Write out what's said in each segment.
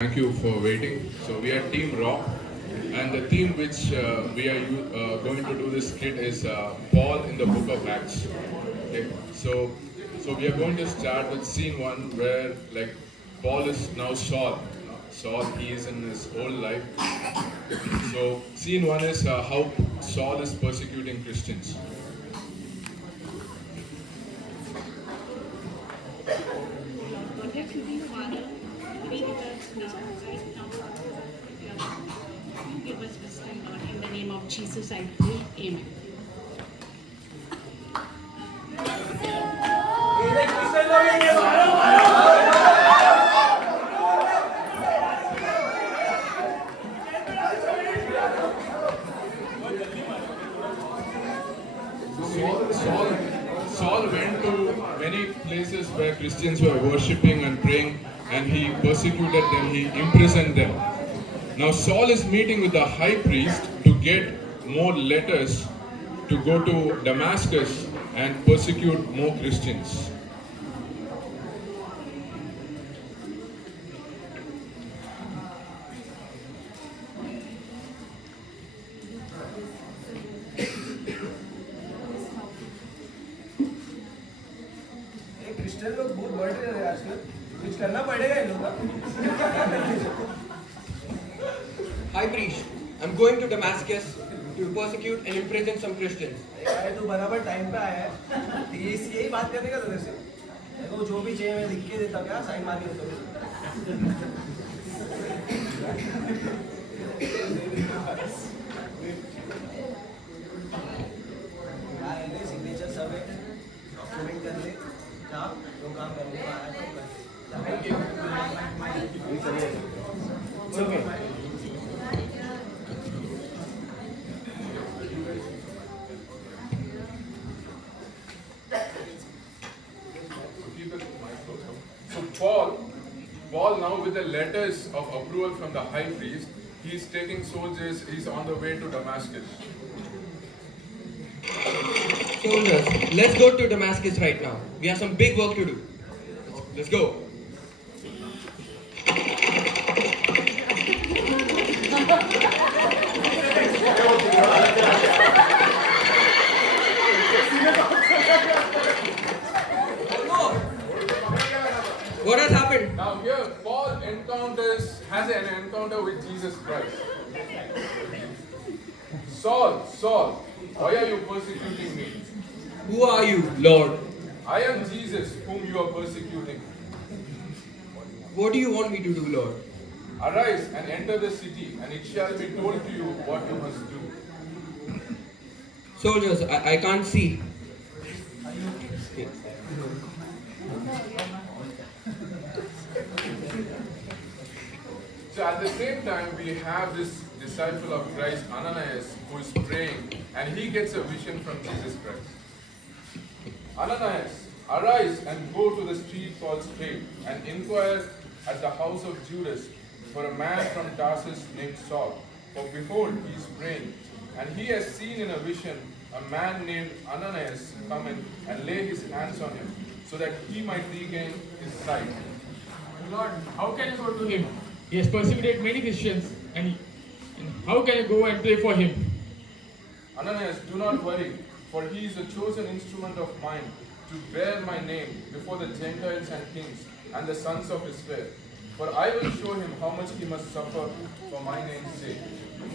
Thank you for waiting. So we are Team Raw, and the theme which we are going to do this skit is Paul in the Book of Acts. Okay, so we are going to start with scene one where like Paul is now Saul. Saul, he is in his whole life. So scene one is how Saul is persecuting Christians. You give us wisdom, Lord. In the name of Jesus, I pray. Amen. Saul went to many places where Christians were worshipping and praying, and he persecuted them, he imprisoned them. Now Saul is meeting with the high priest to get more letters to go to Damascus and persecute more Christians. Christian लोग बहुत बढ़ रहे हैं आजकल कुछ करना पड़ेगा इन लोगों का High priest, I'm going to Damascus to persecute and imprison some Christians. अरे तू बराबर टाइम पे आया है यही बात करने का तेरे से देखो जो भी चाहिए मैं लिख के देता क्या साइन मार के देता सिग्नेचर सब है डॉक्यूमेंट कर ले जा जो काम करने को आया तो कर So Paul now with the letters of approval from the high priest, he is taking soldiers, he's on the way to Damascus. Soldiers, let's go to Damascus right now. We have some big work to do. Let's go. What has happened? Now here Paul has an encounter with Jesus Christ. Saul, why are you persecuting me? Who are you, Lord? I am Jesus whom you are persecuting. What do you want me to do, Lord? Arise and enter the city, and it shall be told to you what you must do. Soldiers, I can't see. So at the same time, we have this disciple of Christ, Ananias, who is praying, and he gets a vision from Jesus Christ. Ananias, arise and go to the street called Straight, and inquire at the house of Judas for a man from Tarsus named Saul. For behold, he is praying, and he has seen in a vision a man named Ananias come in and lay his hands on him, so that he might regain his sight. Lord, how can I go to him? He has persecuted many Christians, and how can I go and pray for him? Ananias, do not worry, for he is a chosen instrument of mine to bear my name before the Gentiles and kings and the sons of Israel. For I will show him how much he must suffer for my name's sake.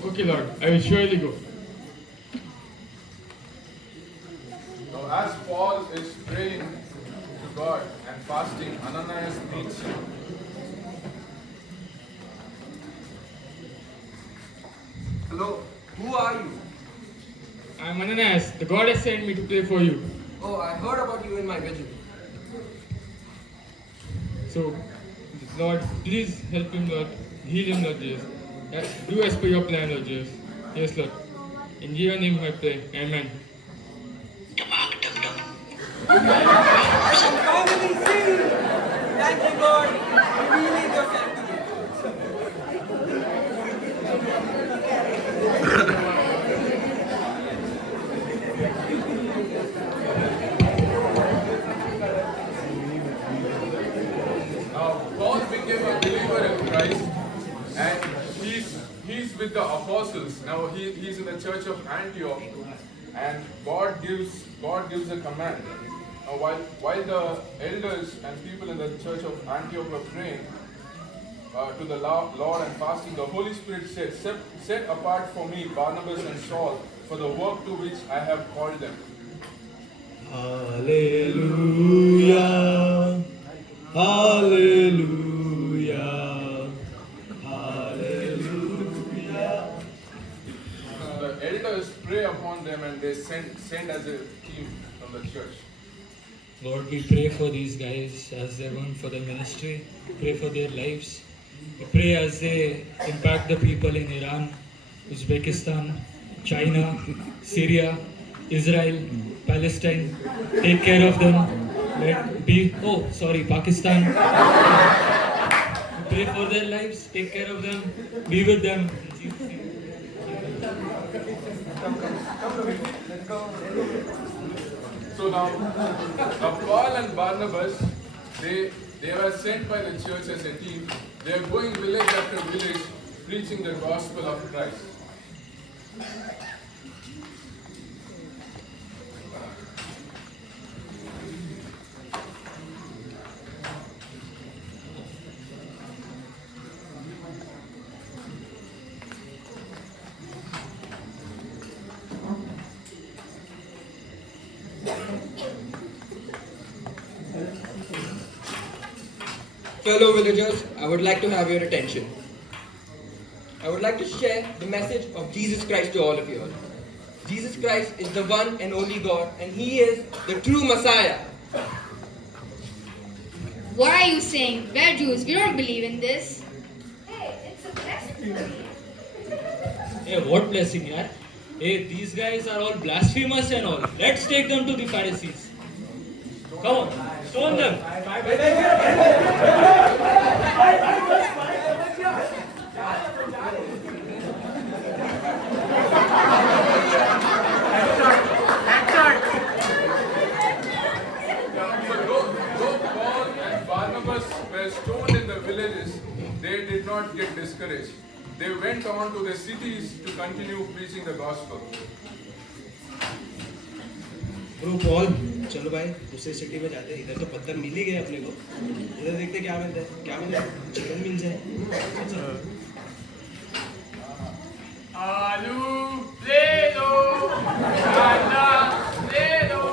Okay, Lord, I will surely go. Now, as Paul is praying to God and fasting, Ananias meets him. Hello, who are you? I am Ananias. The God has sent me to pray for you. Oh, I heard about you in my vision. So, Lord, please help him, Lord. Heal him, Lord Jesus. Do as per your plan, Lord Jesus. Yes, Lord. In your name I pray. Amen. Finally see! Thank you, Lord. Revealing yourself to me. Paul became a believer in Christ and he's with the apostles. Now he's in the church of Antioch, and God gives a command. Now while the elders and people in the church of Antioch were praying to the Lord and fasting, the Holy Spirit said, set apart for me Barnabas and Saul for the work to which I have called them. Hallelujah. Hallelujah. Hallelujah. The elders pray upon them and they send as a team from the church. Lord, we pray for these guys as they run for their ministry. Pray for their lives. We pray as they impact the people in Iran, Uzbekistan, China, Syria, Israel, Palestine. Take care of them. Pakistan. We pray for their lives. Take care of them. Be with them. In Jesus' name. So now Paul and Barnabas, they were sent by the church as a team. They are going village after village preaching the gospel of Christ. Fellow villagers, I would like to have your attention. I would like to share the message of Jesus Christ to all of you all. Jesus Christ is the one and only God, and He is the true Messiah. What are you saying? We're Jews. We don't believe in this. Hey, it's a blessing for me. Hey, what blessing, yaar? Hey, these guys are all blasphemous and all. Let's take them to the Pharisees. Come on, stone them. So though Paul and Barnabas were stoned in the villages, they did not get discouraged. They went on to the cities to continue preaching the gospel. Bro Paul चलो भाई दूसरे city में जाते हैं. इधर तो पत्थर मिल ही गए अपने को. इधर देखते क्या मिलता है. क्या मिलता है? चिकन मिल जाए. आलू ले लो, अंडा ले लो.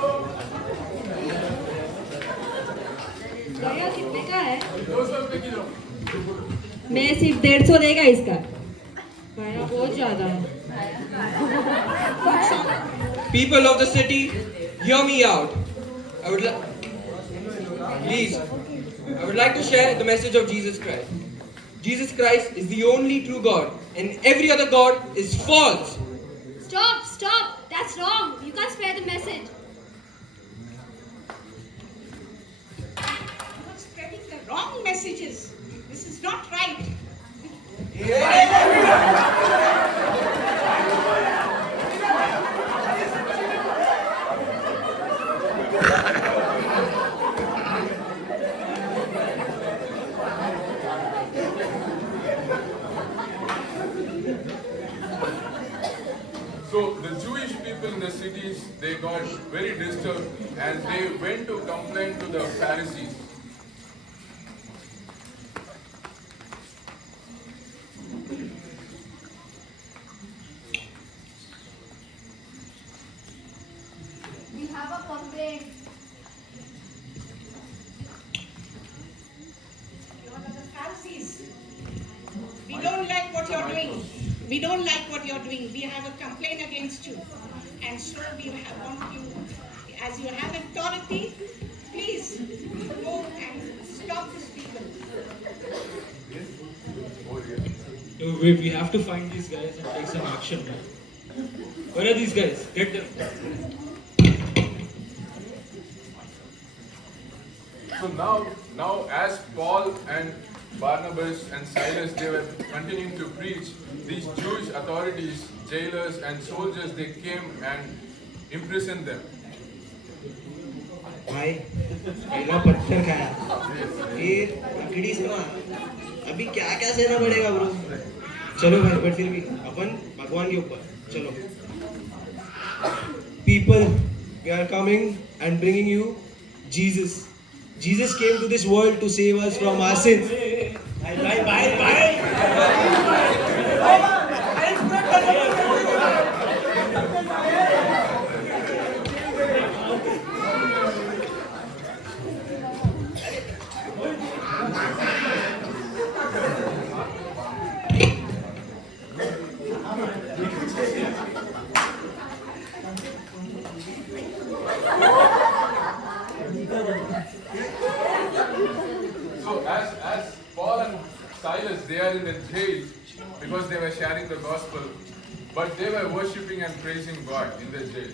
भैया कितने का है? 200 रुपए किलो. मैं सिर्फ 150 देगा इसका. भैया बहुत ज्यादा है. People of the city, hear me out. I would like to share the message of Jesus Christ. Jesus Christ is the only true God, and every other God is false. Stop! That's wrong. You can't spread the message. You are spreading the wrong messages. This is not right. So the Jewish people in the cities, they got very disturbed and they went to complain to the Pharisees. We have a complaint. You are the Pharisees. We don't like what you're doing. We don't like what you're doing. We have a complaint against you. And so we want you, as you have authority, please go and stop these people. We have to find these guys and take some action, man. Where are these guys? Get them. So now as Paul and Barnabas and Silas, they were continuing to preach, these Jewish authorities, jailers and soldiers, they came and imprisoned them. भाई पहला पत्थर खाया. फिर लकड़ी से ना अभी क्या क्या सहना पड़ेगा ब्रो. चलो भाई, बट फिर भी अपन भगवान के ऊपर चलो. People, we are coming and bringing you Jesus. Jesus came to this world to save us from our sins. So as Paul and Silas, they are in the jail because they were sharing the gospel, but they were worshipping and praising God in the jail.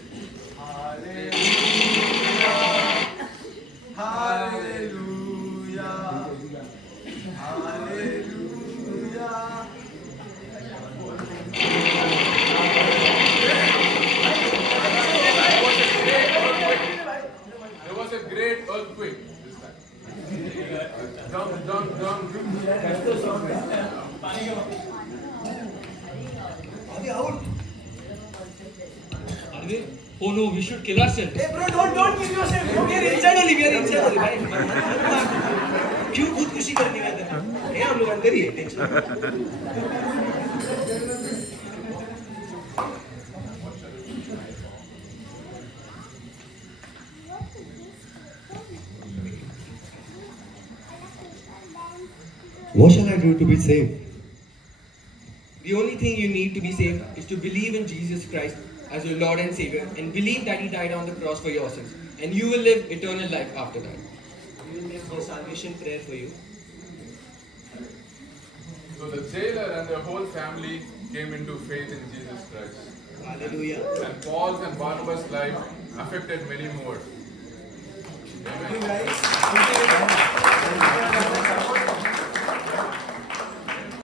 There was a great earthquake this time. Dum, dum, dum. Oh no, we should kill ourselves. Hey bro, don't kill yourself. We are inside only. भाई. क्यों खुदकुशी करने का था? ये हम लोग अंदर ही है. Tension. What shall I do to be saved? The only thing you need to be saved is to believe in Jesus Christ as your Lord and Savior and believe that He died on the cross for your sins. And you will live eternal life after that. We will make a salvation prayer for you. So the jailer and their whole family came into faith in Jesus Christ. Hallelujah. And Paul's and Barnabas' life affected many more. Amen. Guys,